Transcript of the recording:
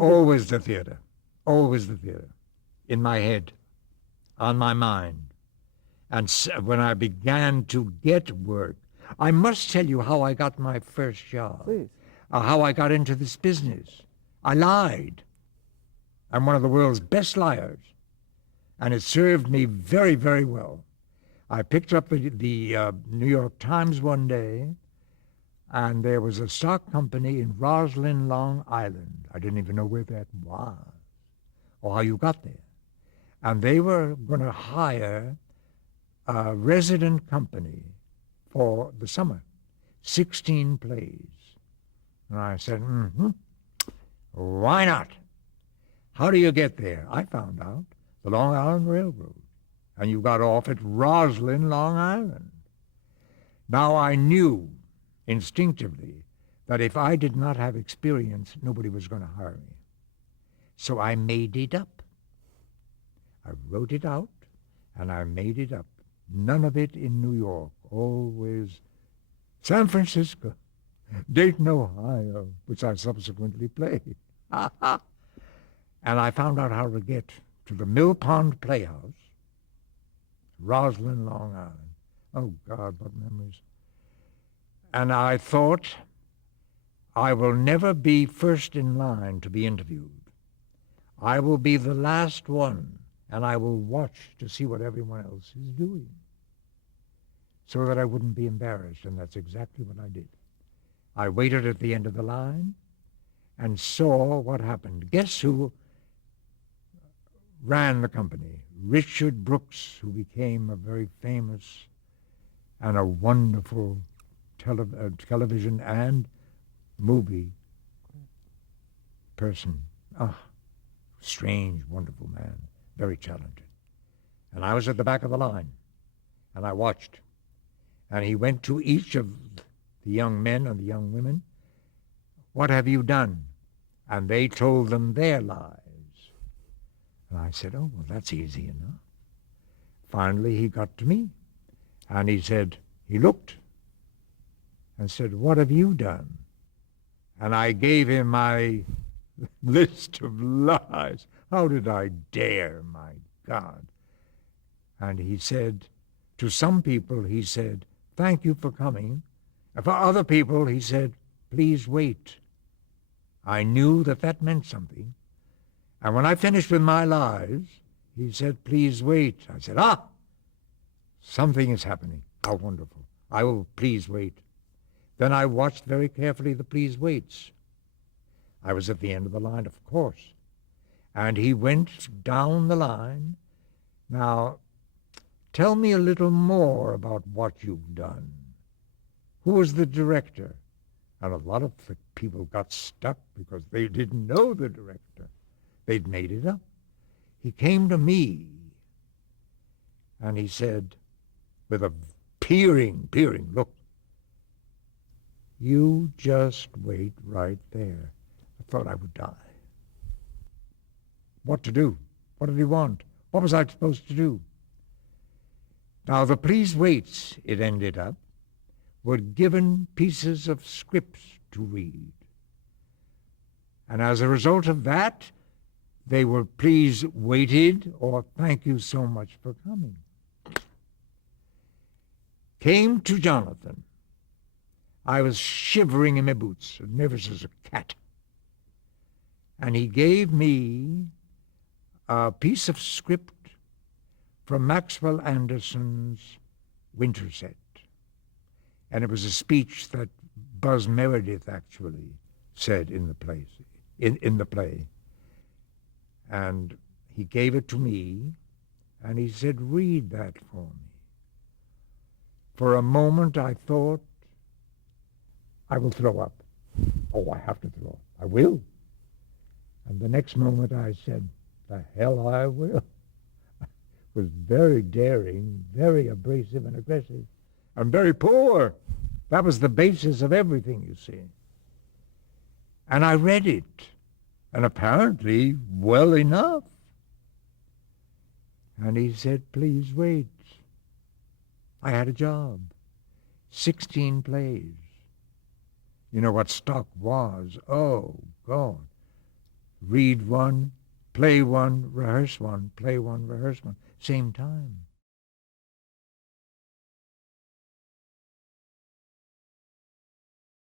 Always the theater. Always the theater. In my head. On my mind. And when I began to get work, I must tell you how I got my first job. Please. How I got into this business. I lied. I'm one of the world's best liars. And it served me very, very well. I picked up the New York Times one day, and there was a stock company in Roslyn, Long Island. I didn't even know where that was or how you got there. And they were going to hire a resident company for the summer, 16 plays. And I said, why not? How do you get there? I found out. The Long Island Railroad. And you got off at Roslyn, Long Island. Now I knew instinctively that if I did not have experience, nobody was going to hire me. So I made it up. I wrote it out, and I made it up. None of it in New York, always San Francisco, Dayton, Ohio, which I subsequently played. And I found out how to get to the Mill Pond Playhouse, Roslyn, Long Island. Oh, God, what memories. And I thought, I will never be first in line to be interviewed. I will be the last one, and I will watch to see what everyone else is doing, so that I wouldn't be embarrassed, and that's exactly what I did. I waited at the end of the line and saw what happened. Guess who ran the company? Richard Brooks, who became a very famous and a wonderful television and movie person. Strange, wonderful man, very talented. And I was at the back of the line, and I watched. And he went to each of the young men and the young women, what have you done? And they told them their lives. And I said, oh, well, that's easy enough. Finally, he got to me, and he said, he looked and said, what have you done? And I gave him my list of lies. How did I dare, my God? And he said, to some people, he said, thank you for coming. And for other people, he said, please wait. I knew that that meant something. And when I finished with my lies, he said, please wait. I said, something is happening. How wonderful. I will please wait. Then I watched very carefully the please waits. I was at the end of the line, of course. And he went down the line. Now, tell me a little more about what you've done. Who was the director? And a lot of people got stuck because they didn't know the director. They'd made it up. He came to me, and he said, with a peering look, you just wait right there. I thought I would die. What to do? What did he want? What was I supposed to do? Now, the please waits, it ended up, were given pieces of scripts to read. And as a result of that, they were please waited or thank you so much for coming. Came to Jonathan. I was shivering in my boots, nervous as a cat. And he gave me a piece of script from Maxwell Anderson's Winterset. And it was a speech that Buzz Meredith actually said in the play. In the play. And he gave it to me, and he said, read that for me. For a moment I thought, I will throw up. Oh, I have to throw up. I will. And the next moment I said, the hell I will. It was very daring, very abrasive and aggressive, and very poor. That was the basis of everything, you see. And I read it, and apparently well enough. And he said, please wait. I had a job, 16 plays. You know what stock was? Oh, God. read one, play one, rehearse one, play one, rehearse one, same time.